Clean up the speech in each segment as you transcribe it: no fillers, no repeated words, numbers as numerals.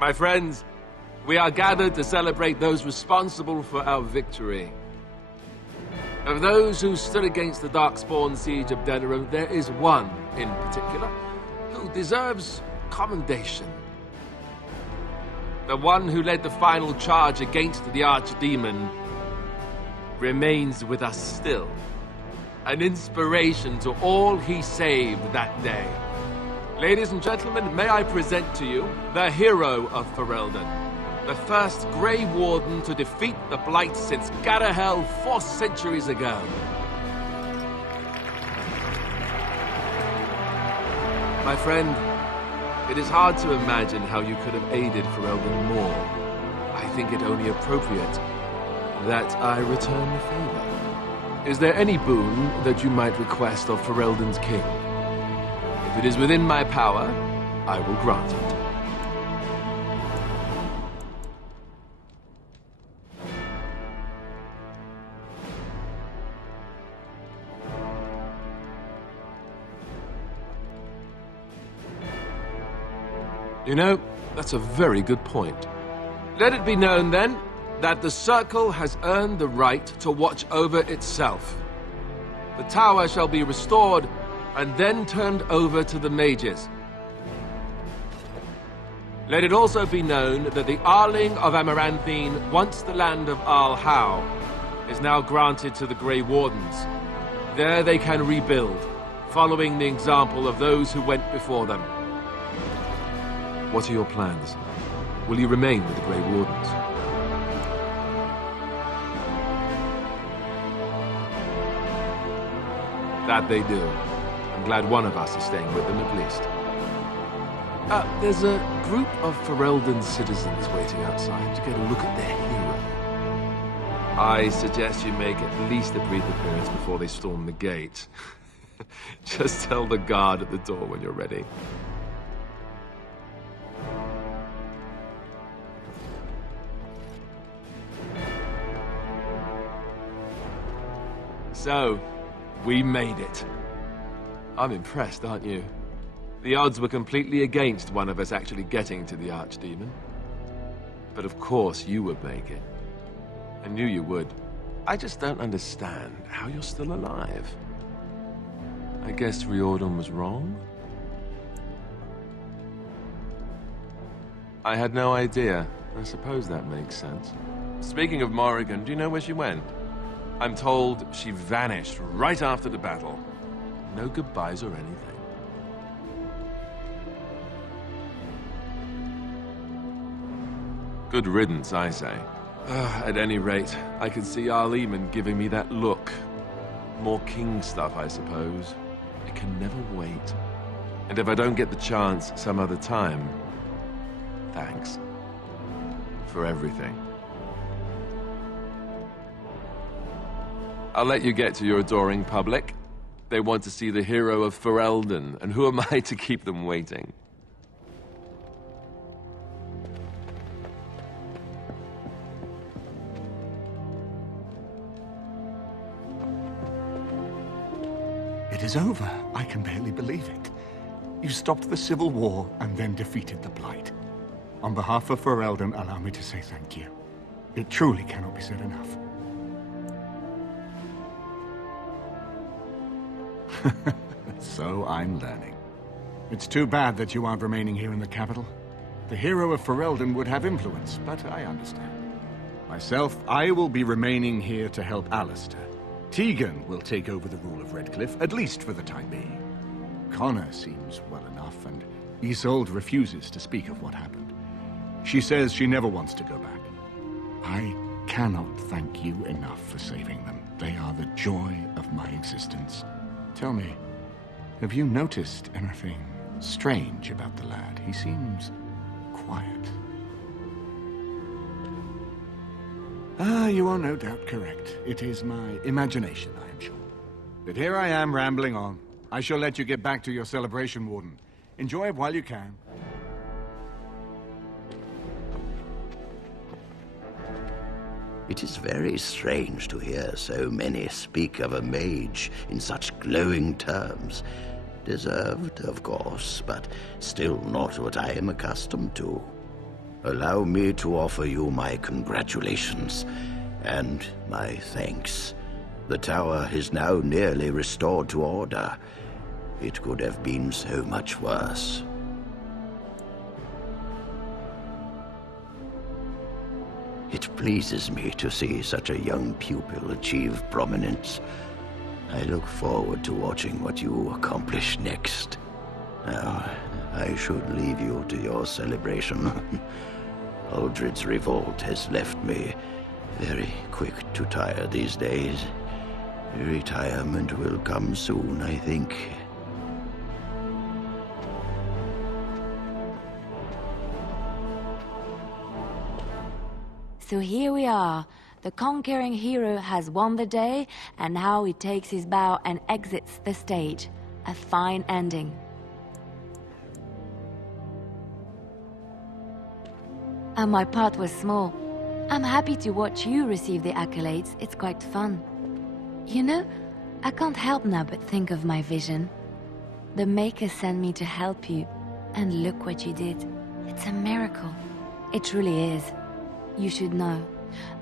My friends, we are gathered to celebrate those responsible for our victory. Of those who stood against the Darkspawn siege of Denerim, there is one in particular who deserves commendation. The one who led the final charge against the Archdemon remains with us still. An inspiration to all he saved that day. Ladies and gentlemen, may I present to you the hero of Ferelden, the first Grey Warden to defeat the Blight since Garahel 4 centuries ago. My friend, it is hard to imagine how you could have aided Ferelden more. I think it only appropriate that I return the favor. Is there any boon that you might request of Ferelden's king? If it is within my power, I will grant it. You know, that's a very good point. Let it be known, then, that the Circle has earned the right to watch over itself. The tower shall be restored and then turned over to the mages. Let it also be known that the Arling of Amaranthine, once the land of Arl Howe, is now granted to the Grey Wardens. There they can rebuild, following the example of those who went before them. What are your plans? Will you remain with the Grey Wardens? That they do. I'm glad one of us is staying with them at least. There's a group of Ferelden citizens waiting outside to get a look at their hero. I suggest you make at least a brief appearance before they storm the gate. Just tell the guard at the door when you're ready. So, we made it. I'm impressed, aren't you? The odds were completely against one of us actually getting to the Archdemon. But of course you would make it. I knew you would. I just don't understand how you're still alive. I guess Riordan was wrong? I had no idea. I suppose that makes sense. Speaking of Morrigan, do you know where she went? I'm told she vanished right after the battle. No goodbyes or anything. Good riddance, I say. At any rate, I can see Arleman giving me that look. More king stuff, I suppose. I can never wait. And if I don't get the chance some other time, thanks. For everything. I'll let you get to your adoring public. They want to see the hero of Ferelden, and who am I to keep them waiting? It is over. I can barely believe it. You stopped the Civil War and then defeated the Blight. On behalf of Ferelden, allow me to say thank you. It truly cannot be said enough. So I'm learning. It's too bad that you aren't remaining here in the capital. The hero of Ferelden would have influence, but I understand. Myself, I will be remaining here to help Alistair. Tegan will take over the rule of Redcliffe, at least for the time being. Connor seems well enough, and Isolde refuses to speak of what happened. She says she never wants to go back. I cannot thank you enough for saving them. They are the joy of my existence. Tell me, have you noticed anything strange about the lad? He seems quiet. You are no doubt correct. It is my imagination, I am sure. But here I am rambling on. I shall let you get back to your celebration, Warden. Enjoy it while you can. It is very strange to hear so many speak of a mage in such glowing terms. Deserved, of course, but still not what I am accustomed to. Allow me to offer you my congratulations and my thanks. The tower is now nearly restored to order. It could have been so much worse. It pleases me to see such a young pupil achieve prominence. I look forward to watching what you accomplish next. Now, I should leave you to your celebration. Uldred's revolt has left me very quick to tire these days. Retirement will come soon, I think. So here we are. The conquering hero has won the day, and now he takes his bow and exits the stage. A fine ending. And my part was small. I'm happy to watch you receive the accolades. It's quite fun. You know, I can't help now but think of my vision. The Maker sent me to help you, and look what you did. It's a miracle. It truly is. You should know.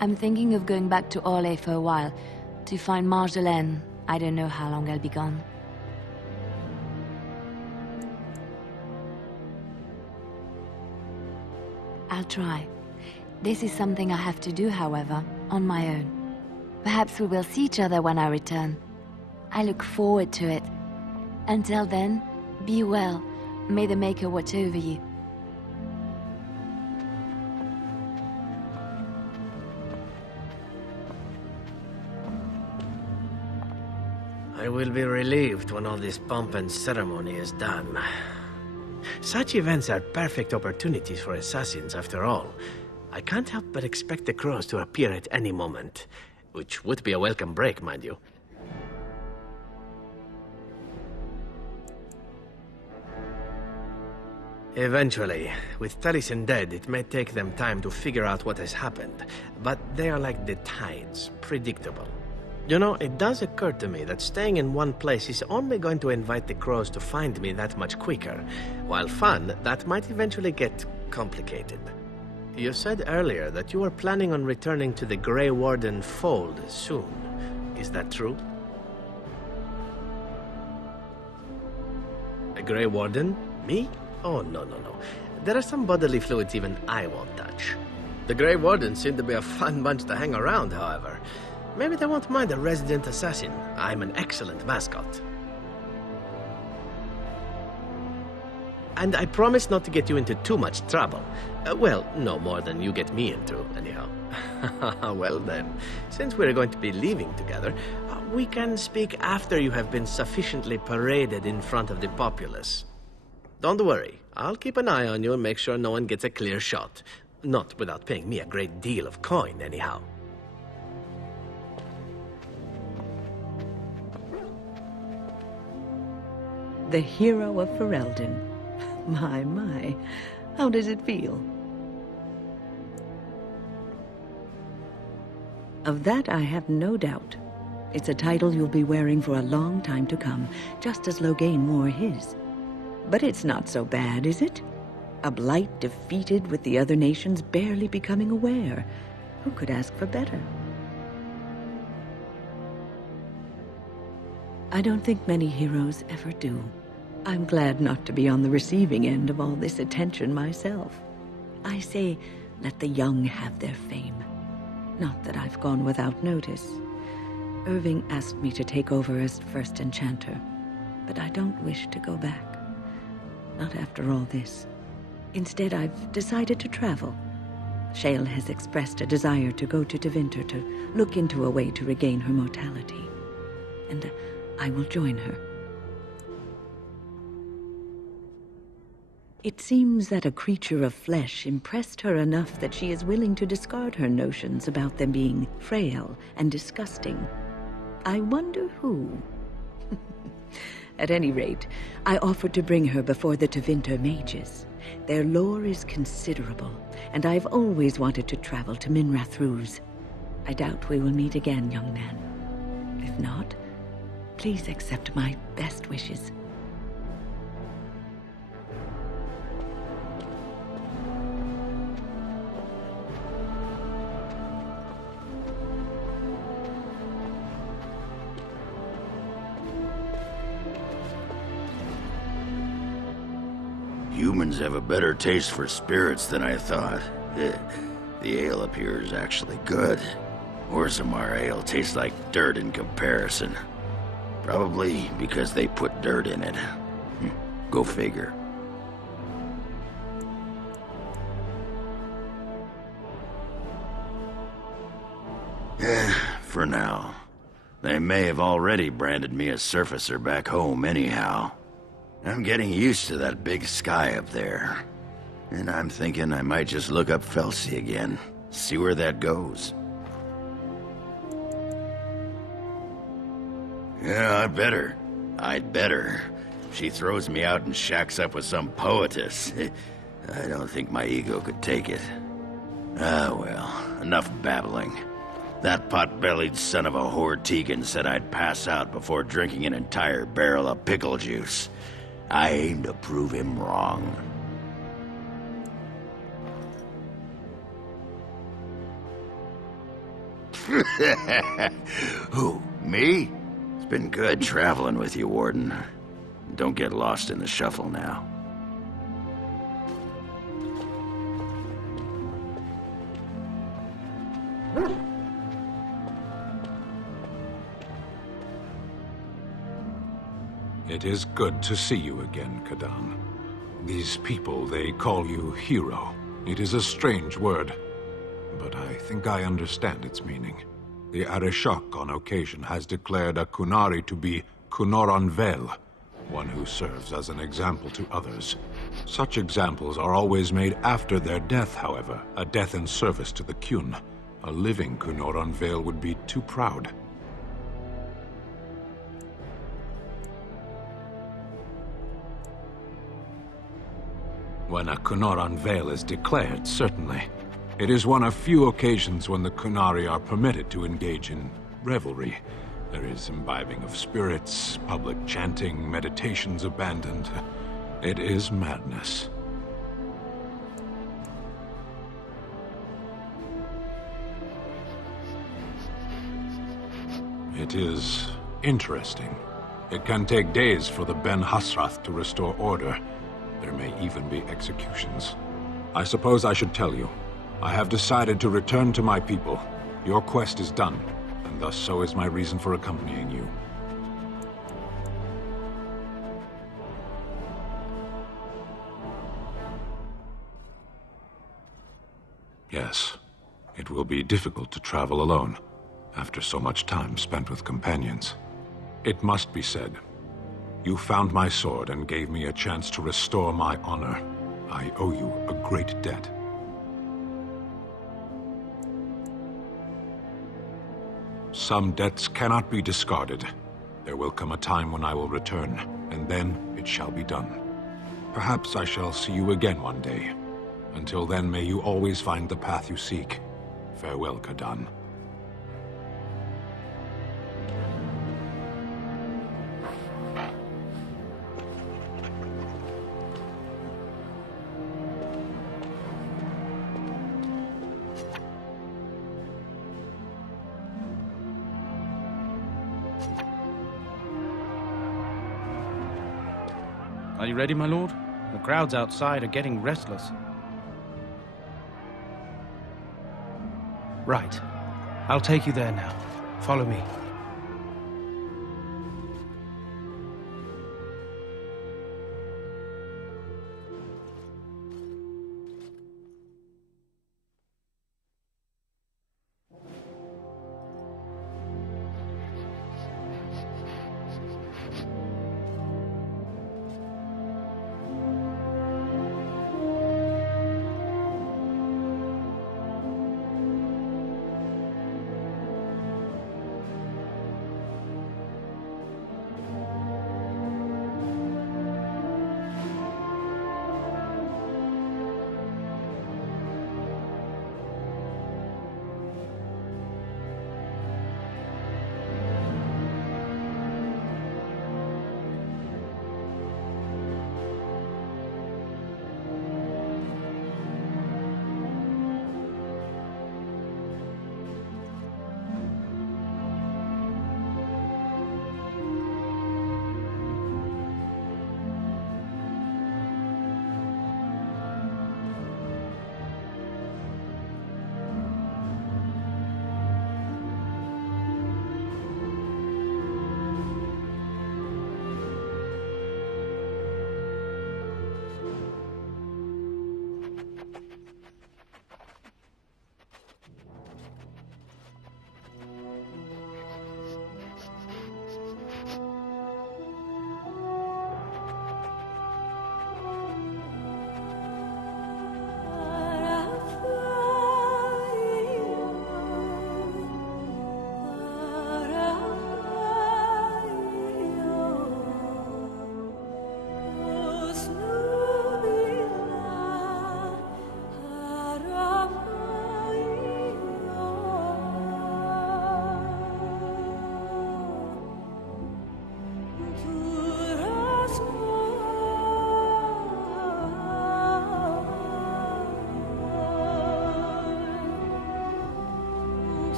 I'm thinking of going back to Orlais for a while, to find Marjolaine. I don't know how long I'll be gone. I'll try. This is something I have to do, however, on my own. Perhaps we will see each other when I return. I look forward to it. Until then, be well. May the Maker watch over you. I will be relieved when all this pomp and ceremony is done. Such events are perfect opportunities for assassins, after all. I can't help but expect the crows to appear at any moment, which would be a welcome break, mind you. Eventually, with Taliesin dead, it may take them time to figure out what has happened, but they are like the tides, predictable. You know, it does occur to me that staying in one place is only going to invite the crows to find me that much quicker. While fun, that might eventually get complicated. You said earlier that you were planning on returning to the Grey Warden fold soon. Is that true? A Grey Warden? Me? Oh, no. There are some bodily fluids even I won't touch. The Grey Wardens seem to be a fun bunch to hang around, however. Maybe they won't mind a resident assassin. I'm an excellent mascot. And I promise not to get you into too much trouble. Well, no more than you get me into, anyhow. Well then, since we're going to be leaving together, we can speak after you have been sufficiently paraded in front of the populace. Don't worry, I'll keep an eye on you and make sure no one gets a clear shot. Not without paying me a great deal of coin, anyhow. The hero of Ferelden. My. How does it feel? Of that I have no doubt. It's a title you'll be wearing for a long time to come, just as Loghain wore his. But it's not so bad, is it? A blight defeated with the other nations barely becoming aware. Who could ask for better? I don't think many heroes ever do. I'm glad not to be on the receiving end of all this attention myself. I say, let the young have their fame. Not that I've gone without notice. Irving asked me to take over as first enchanter, but I don't wish to go back. Not after all this. Instead, I've decided to travel. Shale has expressed a desire to go to Tevinter to look into a way to regain her mortality. And I will join her. It seems that a creature of flesh impressed her enough that she is willing to discard her notions about them being frail and disgusting. I wonder who. At any rate, I offered to bring her before the Tevinter mages. Their lore is considerable, and I've always wanted to travel to Minrath Ruse. I doubt we will meet again, young man. If not, please accept my best wishes. Humans have a better taste for spirits than I thought. The ale up here is actually good. Orzammar ale tastes like dirt in comparison. Probably because they put dirt in it. Go figure. For now. They may have already branded me a surfacer back home anyhow. I'm getting used to that big sky up there. And I'm thinking I might just look up Felsi again. See where that goes. Yeah, I'd better. She throws me out and shacks up with some poetess. I don't think my ego could take it. Ah, well, enough babbling. That pot-bellied son of a whore Tegan said I'd pass out before drinking an entire barrel of pickle juice. I aim to prove him wrong. Who, me? It's been good traveling with you, Warden. Don't get lost in the shuffle now. It is good to see you again, Kadan. These people, they call you hero. It is a strange word, but I think I understand its meaning. The Arishok on occasion has declared a Qunari to be Qunor Vel, one who serves as an example to others. Such examples are always made after their death, however, a death in service to the Qun. A living Qunor Vel would be too proud. When a Qunor Vel is declared, certainly. It is one of few occasions when the Qunari are permitted to engage in revelry. There is imbibing of spirits, public chanting, meditations abandoned. It is madness. It is interesting. It can take days for the Ben Hasrath to restore order. There may even be executions. I suppose I should tell you. I have decided to return to my people. Your quest is done, and thus so is my reason for accompanying you. Yes, it will be difficult to travel alone, after so much time spent with companions. It must be said, you found my sword and gave me a chance to restore my honor. I owe you a great debt. Some debts cannot be discarded. There will come a time when I will return, and then it shall be done. Perhaps I shall see you again one day. Until then, may you always find the path you seek. Farewell, Kadan. Are you ready, my lord? The crowds outside are getting restless. Right. I'll take you there now. Follow me.